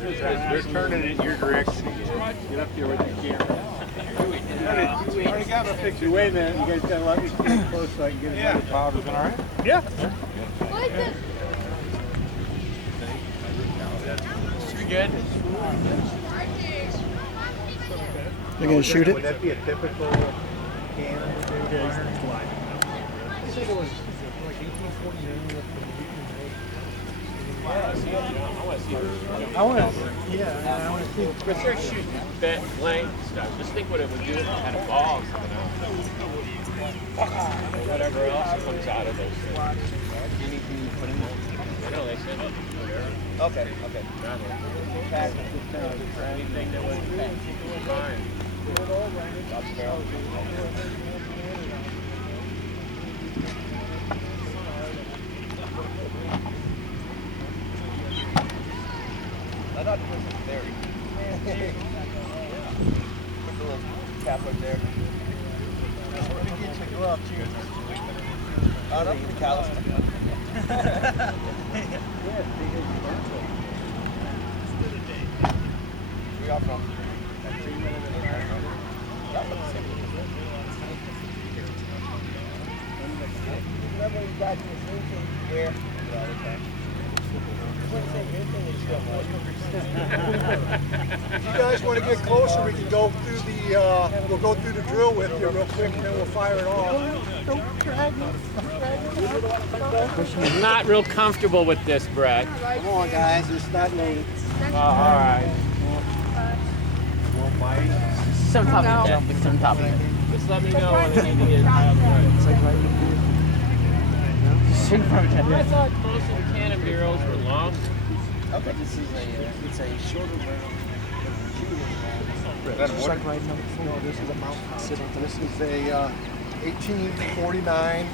They're turning in your direction. Get up here with the camera. I already got my picture. Wait a minute, you guys gotta let me stand close so I can get a better powder. Is that alright? Yeah. Pretty good. You're gonna shoot it? Would that be a typical can? I think it was like 1849. I want to see. But they're shooting blank stuff. Just think what it would do if it had a ball coming out. Or whatever else comes out of those things. Anything you put in there? I know they said it. Okay. Anything that was fine. I thought it was there. Put the little cap up there. That's where we get your glove, cheers. I don't know, the callus. We got from. Remember you got your where? If you guys want to get closer, we can go through the, we'll go through the drill with you real quick and then we'll fire it off. I'm not real comfortable with this, Brett. Come on guys, it's not loaded. All right. Some top of it. Some top of it. Just let me know when I need to get it out. It's like right in I thought most of the cannon barrels were long. Okay, this is it's a shorter barrel. It's like right in the floor. This is a mountain sitting. This is a 1849.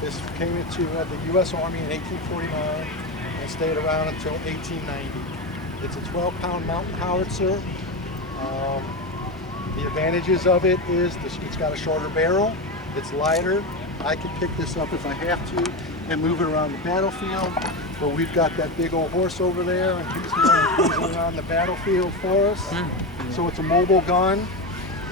This came into the U.S. Army in 1849 and stayed around until 1890. It's a 12-pound mountain howitzer. The advantages of it is it's got a shorter barrel, it's lighter. I can pick this up if I have to and move it around the battlefield, but we've got that big old horse over there and he's moving around the battlefield for us. So it's a mobile gun.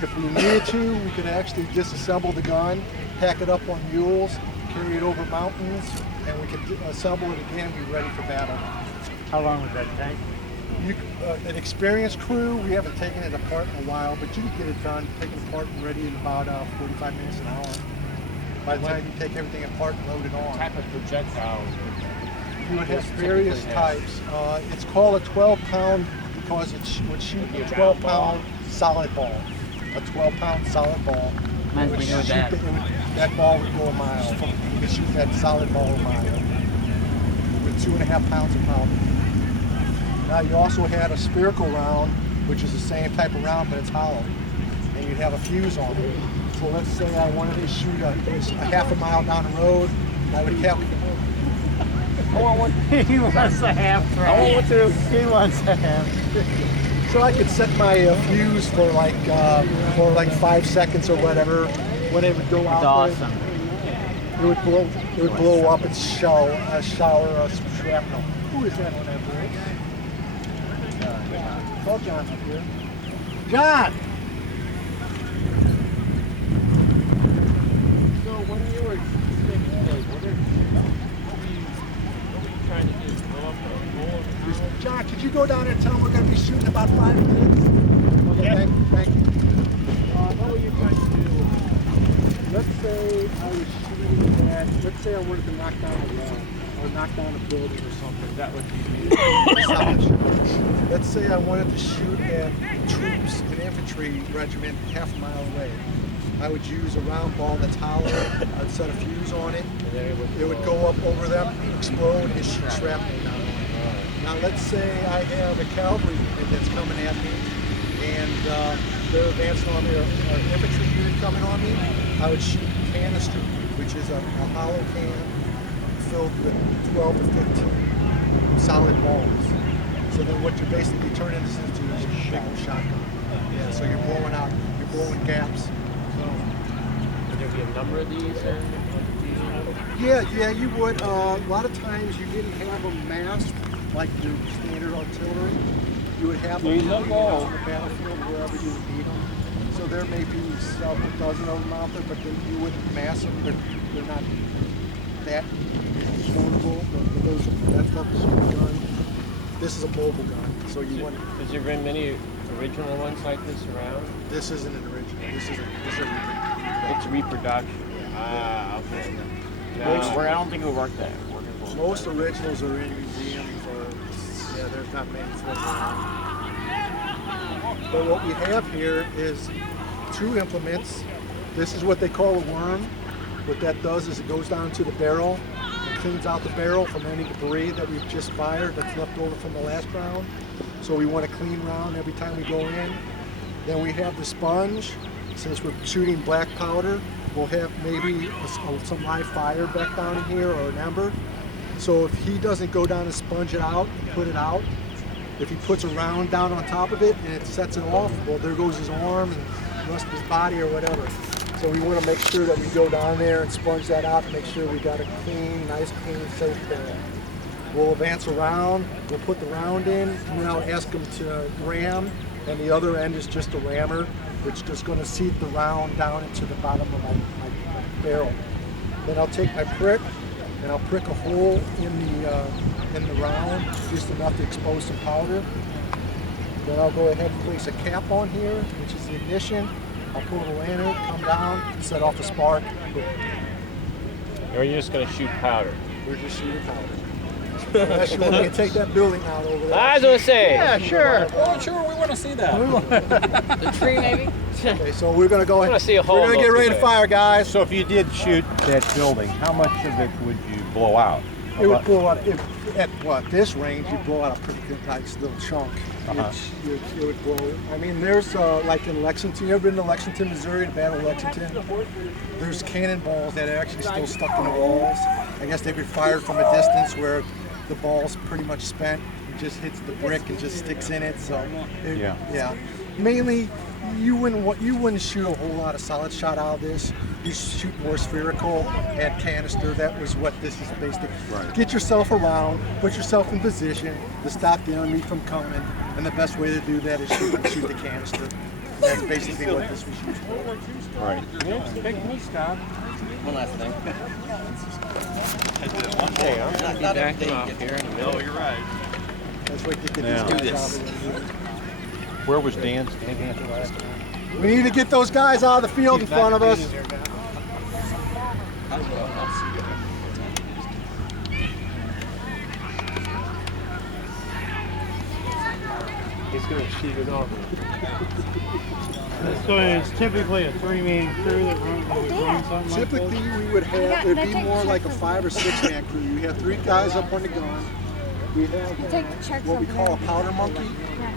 If we needed to, we could actually disassemble the gun, pack it up on mules, carry it over mountains, and we could assemble it again and be ready for battle. How long would that take? An experienced crew, we haven't taken it apart in a while, but you can get it done, take it apart and ready in about 45 minutes an hour. By the time you take everything apart and load it on. What type of projectiles? You would have various types. It's called a 12-pound because it would shoot a 12-pound solid ball. A 12-pound solid ball. That ball would go a mile. You could shoot that solid ball a mile with 2.5 pounds of powder. Now you also had a spherical round, which is the same type of round, but it's hollow. And you'd have a fuse on it. So let's say I wanted to shoot a half a mile down the road, I would have. He wants a half track. I want to. He wants a half. So I could set my fuse for like 5 seconds or whatever. When it would go out, awesome. It would blow up and shower some shrapnel. Who is that on that bridge? Call John up here. John. So when you were taking place, what were you trying to do? Go up the floor? John, could you go down there and tell them we're going to be shooting about 5 minutes? Okay, Yeah. thank you. What were you trying to do? Let's say I was shooting at, let's say I wanted to knock down a wall or knock down a building or something. That would be Let's say I wanted to shoot at troops, an infantry regiment half a mile away. I would use a round ball that's hollow. I'd set a fuse on it. It would go up over them, explode, and shoot shrapnel down. Now let's say I have a cavalry unit that's coming at me, and they're advanced on their infantry unit coming on me. I would shoot canister, which is a hollow can filled with 12 to 15 solid balls. So then what you're basically turning this into is a big old shotgun. Yeah, so you're blowing gaps. Would there be a number of these? Yeah, you would. A lot of times you didn't have them massed like your standard artillery. You would have them Please don't go. on the battlefield wherever you would need them. So there may be several dozen of them out there, but then you wouldn't mass them. They're not that portable. That's not the super gun. This is a mobile gun, so you want. Has there been many original ones like this around? This isn't an original. This is a It's reproduction. Ah, okay. No, I don't think it would work there. most originals are in museums or there's not many floating around. But what we have here is 2 implements. This is what they call a worm. What that does is it goes down to the barrel and cleans out the barrel from any debris that we've just fired that's left over from the last round. So we want a clean round every time we go in. Then we have the sponge. Since we're shooting black powder, we'll have maybe some live fire back down in here or an ember. So if he doesn't go down and sponge it out and put it out, if he puts a round down on top of it and it sets it off, well, there goes his arm and the rest of his body or whatever. So we want to make sure that we go down there and sponge that out and make sure we got a clean, nice, clean, safe barrel. We'll advance around, we'll put the round in, and then I'll ask him to ram, and the other end is just a rammer, which is just going to seat the round down into the bottom of my barrel. Then I'll take my prick, and I'll prick a hole in the round, just enough to expose some powder. Then I'll go ahead and place a cap on here, which is the ignition. I'll pull the lantern, come down, set off a spark. Or you're just going to shoot powder? We're just shooting powder. Unless you want me to take that building out over there. I was going to say. Yeah, sure. Oh, sure, we want to see that. The tree, maybe? Okay, so we're going to go ahead. see a hole We're going to get ready to fire, guys. So if you did shoot that building, how much of it would you blow out? It would blow out, at this range, you'd blow out a pretty good nice little chunk. It would blow. I mean, there's like in Lexington, you ever been to Lexington, Missouri, the Battle of Lexington? There's cannonballs that are actually still stuck in the walls. I guess they've been fired from a distance where the ball's pretty much spent. It just hits the brick and just sticks in it. So, yeah. Mainly, you wouldn't shoot a whole lot of solid shot out of this. You shoot more spherical and canister. That was what this is basically. Right. Get yourself around, put yourself in position to stop the enemy from coming, and the best way to do that is shoot the canister. That's basically what this was used for. Right. Can you stop? One last thing. Hey, I'm going to be backing off here in a minute. Oh, you're right. That's what you get Now, these do guys this. out of here. Where was Dan's last time? We need to get those guys out of the field in front of us. He's going to shoot it off. So it's typically a 3-man crew that runs something like Typically, we would have, it would be more like a 5 or 6 man crew. You have 3 guys up on the gun. We have what we call a powder monkey,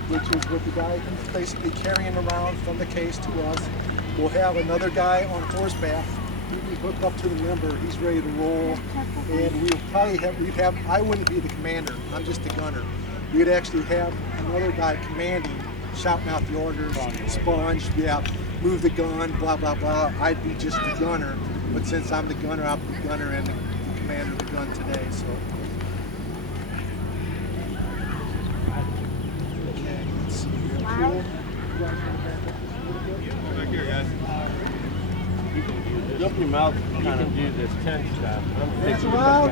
which is what the guy is basically carrying around from the case to us. We'll have another guy on horseback. He's hooked up to the limber. He's ready to roll. And we'll probably have, I wouldn't be the commander. I'm just the gunner. We'd actually have another guy commanding, shouting out the orders, sponge, move the gun, blah, blah, blah. I'd be just the gunner. But since I'm the gunner, I'm the gunner and the commander of the gun today. So. Okay, let's see. Back here, guys. You open your mouth and kind of do this tense stuff. Hands around.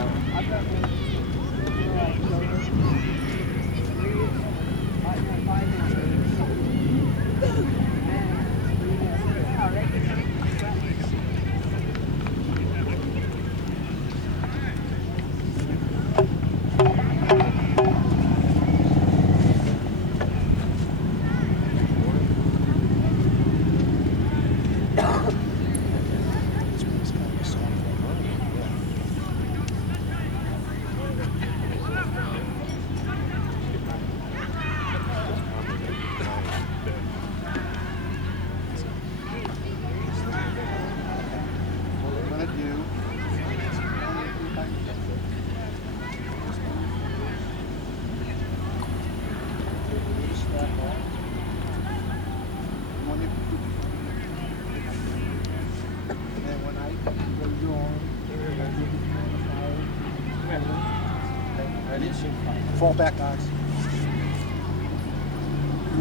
Ready to shoot. Fall back, guys.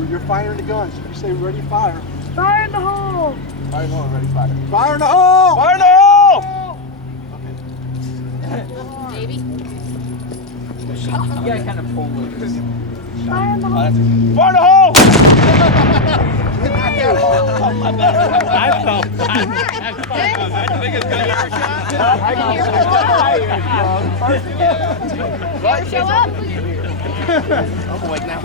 You're firing the guns. You say ready, fire. Fire in the hole! Fire no, ready, fire. Fire in the hole! Fire in the hole! Baby. You gotta kind of pull this. Fire in the hole! Fire in the hole! I felt that's the biggest gun you ever shot. Show up! I'm awake now.